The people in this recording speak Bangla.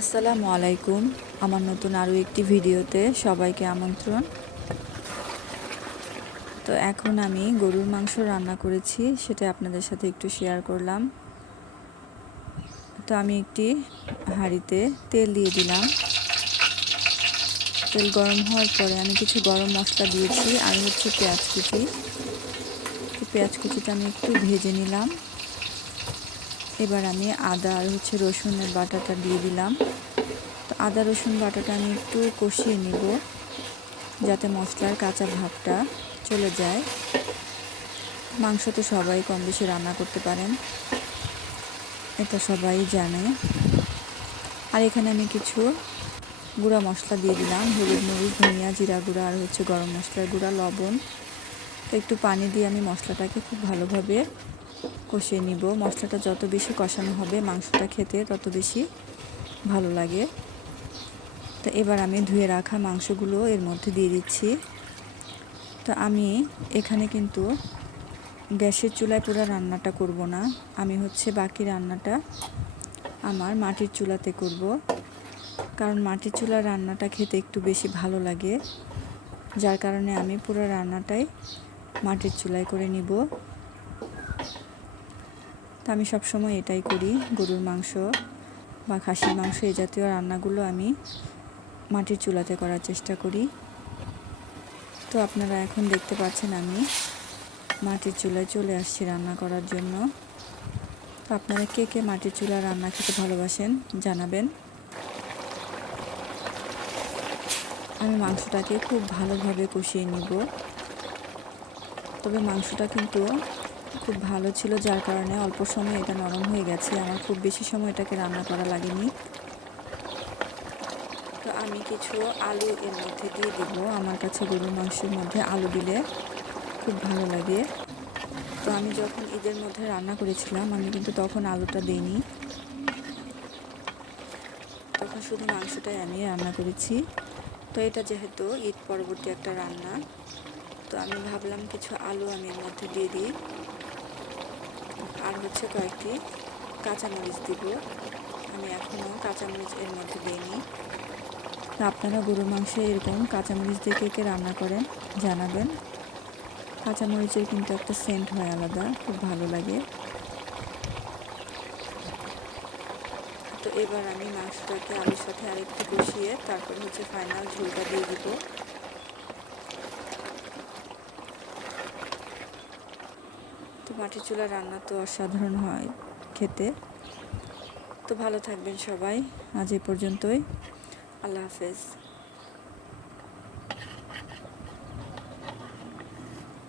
আসসালামু আলাইকুম। আমার নতুন আরও একটি ভিডিওতে সবাইকে আমন্ত্রণ। তো এখন আমি গরুর মাংস রান্না করেছি, সেটা আপনাদের সাথে একটু শেয়ার করলাম। তো আমি একটি হাঁড়িতে তেল দিয়ে দিলাম। তেল গরম হওয়ার পরে আমি কিছু গরম মশলা দিয়েছি, আর হচ্ছে পেঁয়াজ কুচি। তো পেঁয়াজ কুচিটা আমি একটু ভেজে নিলাম। এবার আমি আদা আর হচ্ছে রসুনের বাটাটা দিয়ে দিলাম। তো আদা রসুন বাটাটা আমি একটু কষিয়ে নিব, যাতে মশলার কাঁচা ভাবটা চলে যায়। মাংস তো সবাই কম বেশি রান্না করতে পারেন, এটা সবাই জানে। আর এখানে আমি কিছু গুঁড়া মশলা দিয়ে দিলাম, হলুদ, মরিচ, ধনিয়া, জিরা গুঁড়া আর হচ্ছে গরম মশলার গুঁড়া, লবণ। তো একটু পানি দিয়ে আমি মশলাটাকে খুব ভালোভাবে কষিয়ে নিব। মশলাটা যত বেশি কষানো হবে মাংসটা খেতে তত বেশি ভালো লাগে। তো এবার আমি ধুয়ে রাখা মাংসগুলো এর মধ্যে দিয়ে দিচ্ছি। তো আমি এখানে কিন্তু গ্যাসের চুলায় পুরো রান্নাটা করব না, আমি হচ্ছে বাকি রান্নাটা আমার মাটির চুলাতে করব, কারণ মাটির চুলার রান্নাটা খেতে একটু বেশি ভালো লাগে। যার কারণে আমি পুরো রান্নাটাই মাটির চুলায় করে নিব। তো আমি সবসময় এটাই করি, গরুর মাংস বা খাসির মাংস এই জাতীয় রান্নাগুলো আমি মাটির চুলাতে করার চেষ্টা করি। তো আপনারা এখন দেখতে পাচ্ছেন আমি মাটির চুলায় চলে আসছি রান্না করার জন্য। তো আপনারা কে কে মাটির চুলা রান্না খেতে ভালোবাসেন জানাবেন। আমি মাংসটাকে খুব ভালোভাবে কষিয়ে নিব। তবে মাংসটা কিন্তু খুব ভালো ছিল, যার কারণে অল্প সময় এটা নরম হয়ে গেছে। আমার খুব বেশি সময় এটাকে রান্না করা লাগেনি। তো আমি কিছু আলু এর মধ্যে দিয়ে দিব। আমার কাছে গরুর মাংসের মধ্যে আলু দিলে খুব ভালো লাগে। তো আমি যখন ঈদের মধ্যে রান্না করেছিলাম আমি কিন্তু তখন আলুটা দিইনি, তখন শুধু মাংসটাই আমি রান্না করেছি। তো এটা যেহেতু ঈদ পরবর্তী একটা রান্না, তো আমি ভাবলাম কিছু আলু আমি এর মধ্যে দিয়ে দিই, আর হচ্ছে কয়েকটি কাঁচামরিচ দিব। আমি এখনও কাঁচামরিচ এর মধ্যে দিইনি। আপনারা গরুর মাংসে এরকম কাঁচামরিচ দিয়ে কে কে রান্না করেন জানাবেন। কাঁচামরিচের কিন্তু একটা সেন্ট হয় আলাদা, খুব ভালো লাগে। তো এবার আমি মাংসটাকে আলুর সাথে আরেকটু কষিয়ে তারপর হচ্ছে ফাইনাল ঝোলটা দিয়ে দিব। তো মাটির চুলার রান্না তো অসাধারণ হয় খেতে। তো ভালো থাকবেন সবাই, আজ এ পর্যন্তই। আল্লাহ হাফেজ।